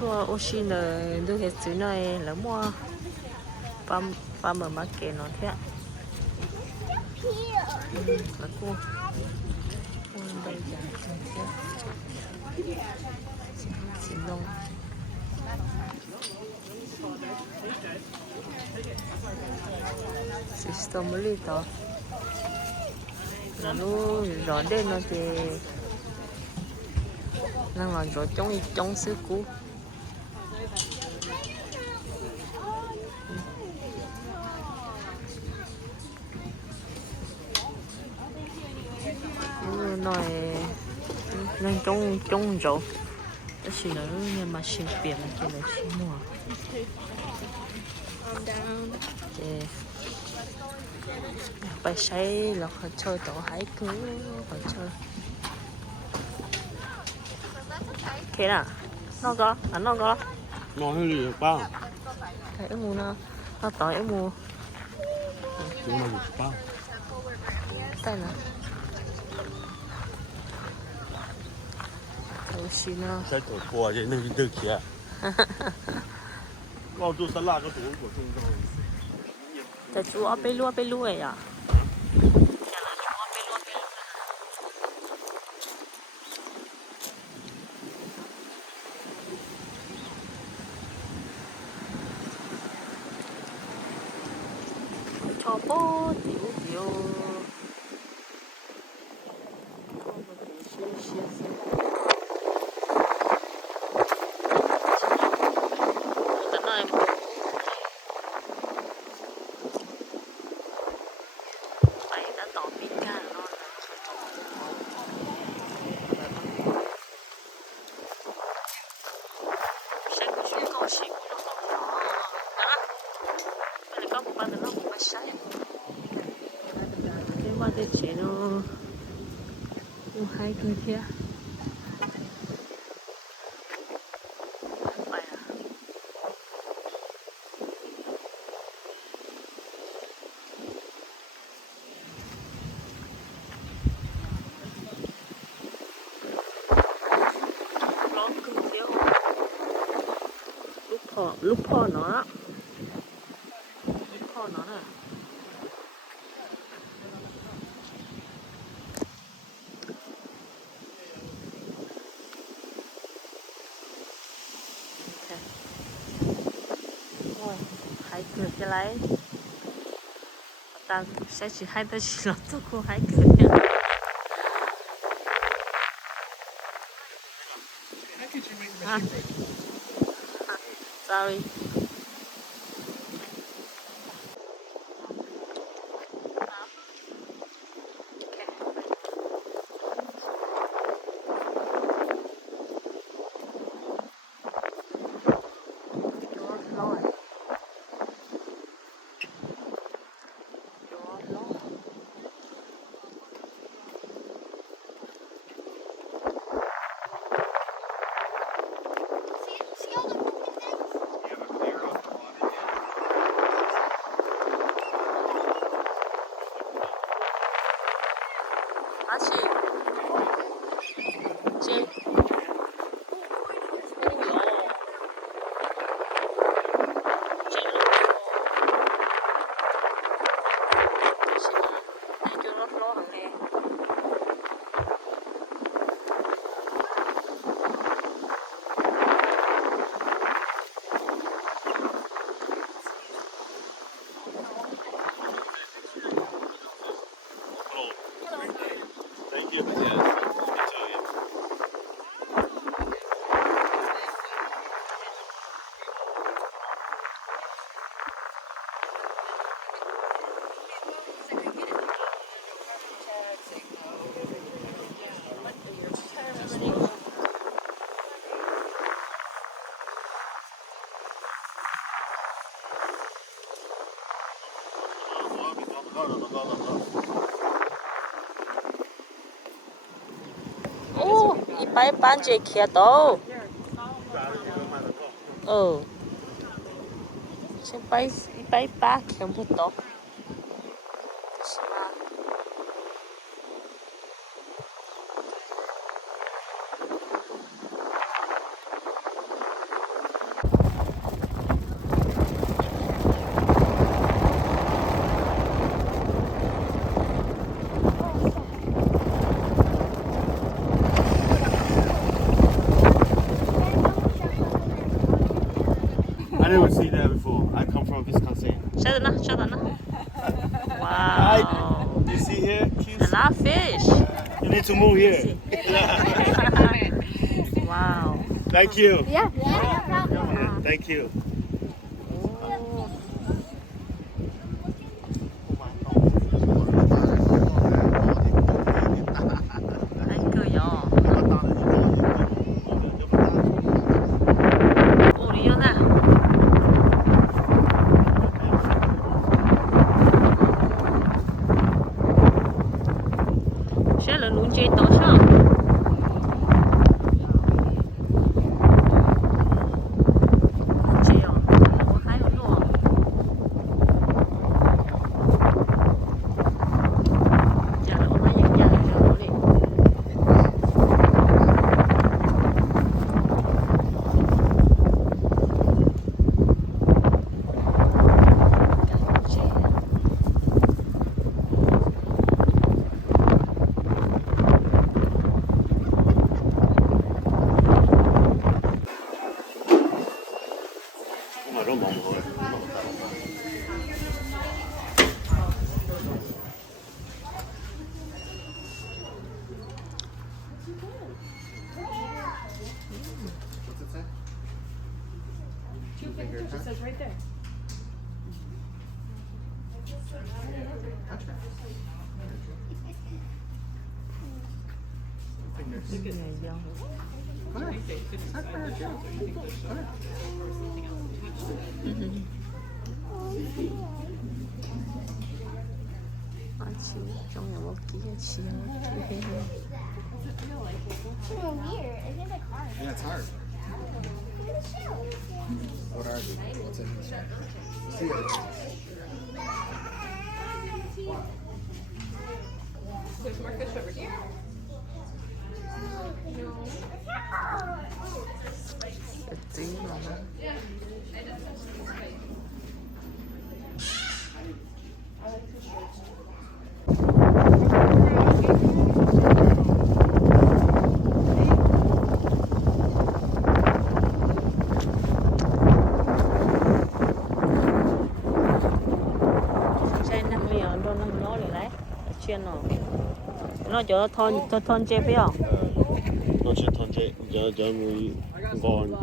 tua ocean đưa cái chữ này là mua farmer market nó thế ạ. Là cô đây giờ xin lỗi system mới to là nó rõ đây nó thì năng là rõ trong sư cũ nói nên trong rồi đó chỉ là nhưng mà xin tiền cái là xin mua phải xây là họ chơi tổ hải cứ họ chơi thế nào nó có nó hơi lì bao thấy em mua nó tỏi em mua chúng nó bao tay nào đầu xin nó sai tổ qua vậy nên được kia bao nhiêu salad có tổ của chúng tôiแต่จูเอาไปลวกเลยอ่ะชอบโป๊ะติ๋วแต่หน่อยไปแล้วต่อปีกันเนาะใช้กุญแจก็ใช้กุญแจนะแล้วก็บอกว่าเราไม่ใช่ที่ว่าจะใช้เนาะให้คือเทียไปอ่ะร้องคือเที่ยวลูกพ่อเนาะลูกพ่อเนาะhải cửa cái lấy ta sẽ chỉ hai ta chỉ là tôi cô hải cửa nha sorry 아씨 제 Thank you. Yes. 오 이빨 반지 키야도 이빨 빠 경부터 I never see that before. I come from Wisconsin. Shut up, shut up. Wow. You see here? A lot of fish. You need to move here. Wow. Thank you. Yeah, no problem. Thank you. Anh cười nhỏ. Ồ, đi đâu nè. Sẽ là luôn chơi tốt sao? Chơi à? Ủa, hai hồn luôn à? Dạ, là hôm nay dừng dần rồi đi. Mà nó mỏng rồi. It says right there. Cái này dâu. 아치 정말 먹기가 싫어. It's so weird. It's in the car. Yeah, it's hard. What are they? What's in this one? See it. There's more fish over here. Xe năng lượng đôi năng nó lại đấy. Chuyên nó chỗ thon chê phải không? Nó chỉ thon chế, giờ người ngon.